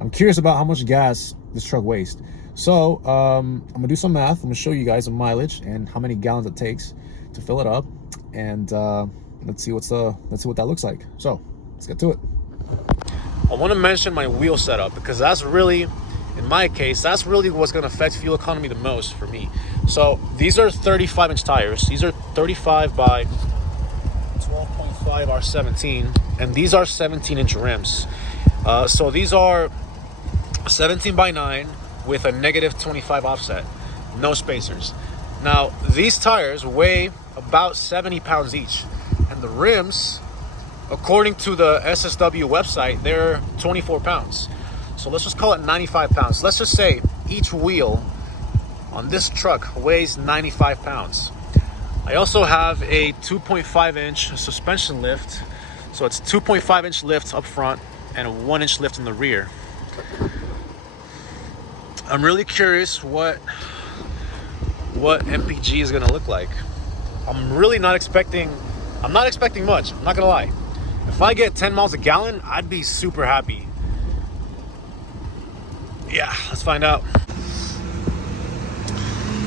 I'm curious about how much gas this truck wastes. So I'm gonna do some math. I'm gonna show you guys the mileage and how many gallons it takes to fill it up, and let's see what that looks like. So let's get to it. I want to mention my wheel setup because that's really, in my case, that's really what's going to affect fuel economy the most for me. So these are 35-inch tires. These are 35 by 12.5 R17, and these are 17-inch rims. So these are 17 by 9 with a negative 25 offset, no spacers. Now these tires weigh about 70 pounds each, and the rims, according to the SSW website, they're 24 pounds. So let's just call it 95 pounds. Let's just say each wheel on this truck weighs 95 pounds. I also have a 2.5-inch suspension lift. So it's 2.5-inch lift up front and a 1-inch lift in the rear. I'm really curious what MPG is gonna look like. I'm not expecting much, I'm not gonna lie. If I get 10 miles a gallon, I'd be super happy. Yeah, let's find out.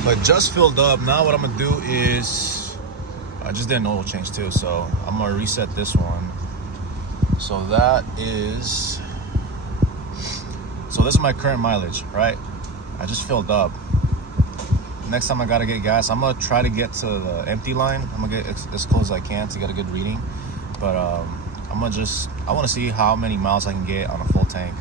So I just filled up. Now what I'm gonna do is, I just did an oil change too, so I'm gonna reset this one. So this is my current mileage, right? I just filled up. Next time I gotta get gas, I'm gonna try to get to the empty line. I'm gonna get as close as I can to get a good reading. But I want to see how many miles I can get on a full tank.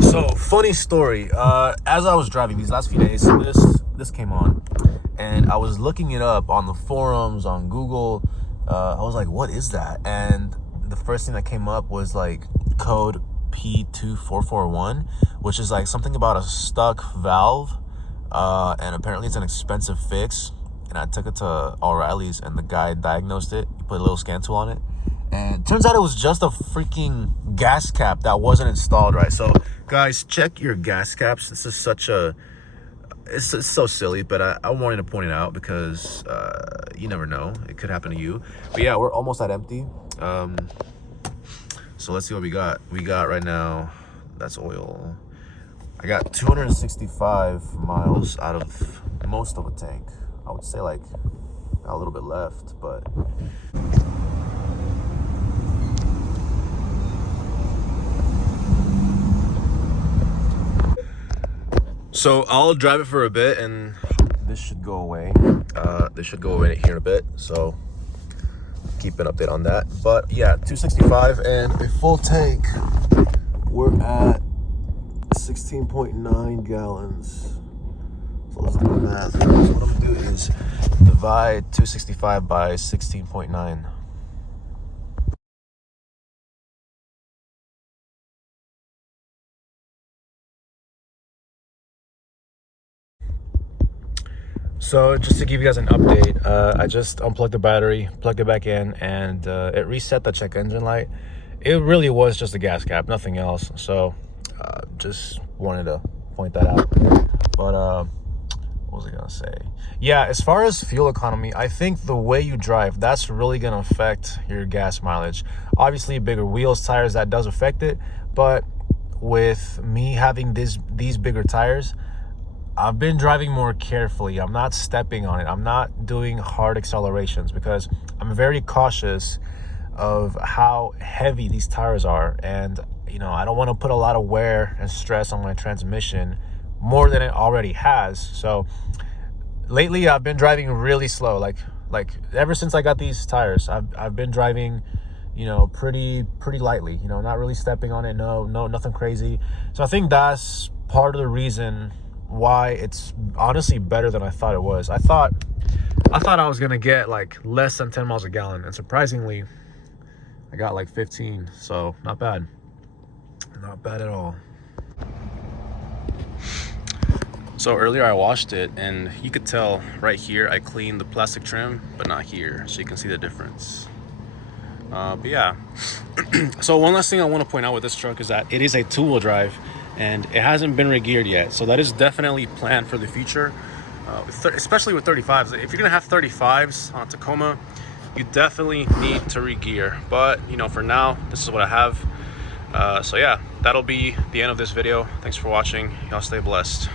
So funny story, as I was driving these last few days, this came on, and I was looking it up on the forums, on Google. I was like, what is that? And the first thing that came up was like code P2441, which is like something about a stuck valve, and apparently it's an expensive fix. And I took it to O'Reilly's, and the guy diagnosed it. He put a little scan tool on it, and it turns out it was just a freaking gas cap that wasn't installed right. So guys, check your gas caps. This is it's so silly, but I wanted to point it out because you never know, it could happen to you. But yeah, we're almost at empty. So let's see what we got. We got right now, that's oil. I got 265 miles out of most of a tank. I would say like a little bit left, but so I'll drive it for a bit, and this should go away. This should go away here in a bit, so keep an update on that. But yeah, 265 and a full tank. We're at 16.9 gallons. So let's do the math. So what I'm gonna do is divide 265 by 16.9. So just to give you guys an update, I just unplugged the battery, plugged it back in, and it reset the check engine light. It really was just a gas cap, nothing else. So just wanted to point that out. But what was I gonna say? Yeah, as far as fuel economy, I think the way you drive, that's really gonna affect your gas mileage. Obviously, bigger wheels, tires, that does affect it. But with me having these bigger tires, I've been driving more carefully. I'm not stepping on it. I'm not doing hard accelerations because I'm very cautious of how heavy these tires are. And, you know, I don't want to put a lot of wear and stress on my transmission more than it already has. So lately I've been driving really slow. Like ever since I got these tires, I've been driving, you know, pretty lightly, you know, not really stepping on it. No, nothing crazy. So I think that's part of the reason why it's honestly better than I thought it was. I thought I was gonna get like less than 10 miles a gallon, and surprisingly I got like 15. So not bad at all. So earlier I washed it, and you could tell right here I cleaned the plastic trim, but not here, so you can see the difference. But yeah, so one last thing I want to point out with this truck is that it is a two-wheel drive, and it hasn't been regeared yet. So that is definitely planned for the future, especially with 35s. If you're gonna have 35s on a Tacoma, you definitely need to re-gear. But you know, for now, this is what I have. So yeah, that'll be the end of this video. Thanks for watching. Y'all stay blessed.